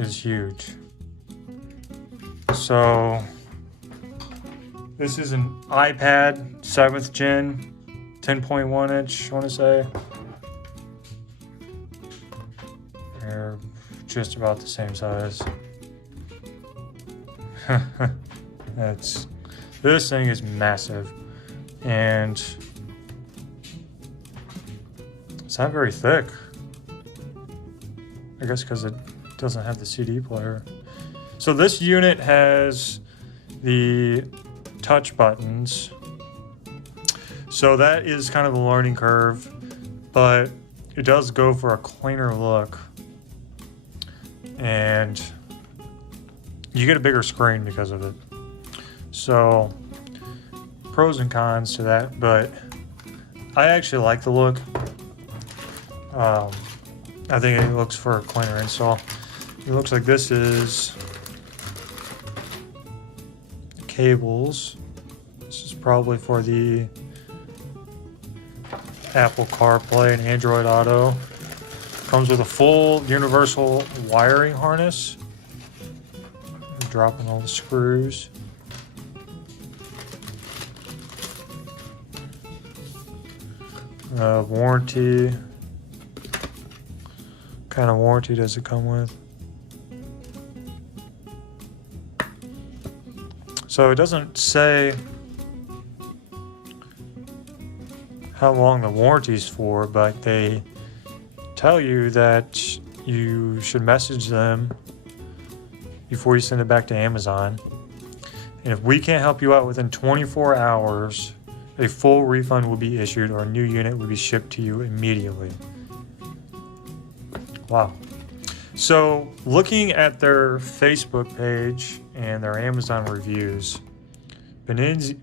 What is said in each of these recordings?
is huge. So this is an iPad 7th gen, 10.1 inch, I want to say. They're just about the same size. This thing is massive, and it's not very thick. I guess because it doesn't have the CD player. So this unit has the touch buttons. So that is kind of a learning curve, but it does go for a cleaner look. And you get a bigger screen because of it. So pros and cons to that, but I actually like the look. I think it looks for a cleaner install. It looks like this is cables. This is probably for the Apple CarPlay and Android Auto. Comes with a full universal wiring harness. Dropping all the screws. Warranty. What kind of warranty does it come with? So it doesn't say how long the warranty's for, but they tell you that you should message them before you send it back to Amazon. And if we can't help you out within 24 hours, a full refund will be issued or a new unit will be shipped to you immediately. Wow. So looking at their Facebook page and their Amazon reviews, Binize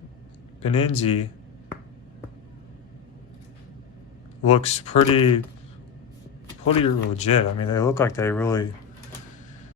looks pretty legit. I mean, they look like they really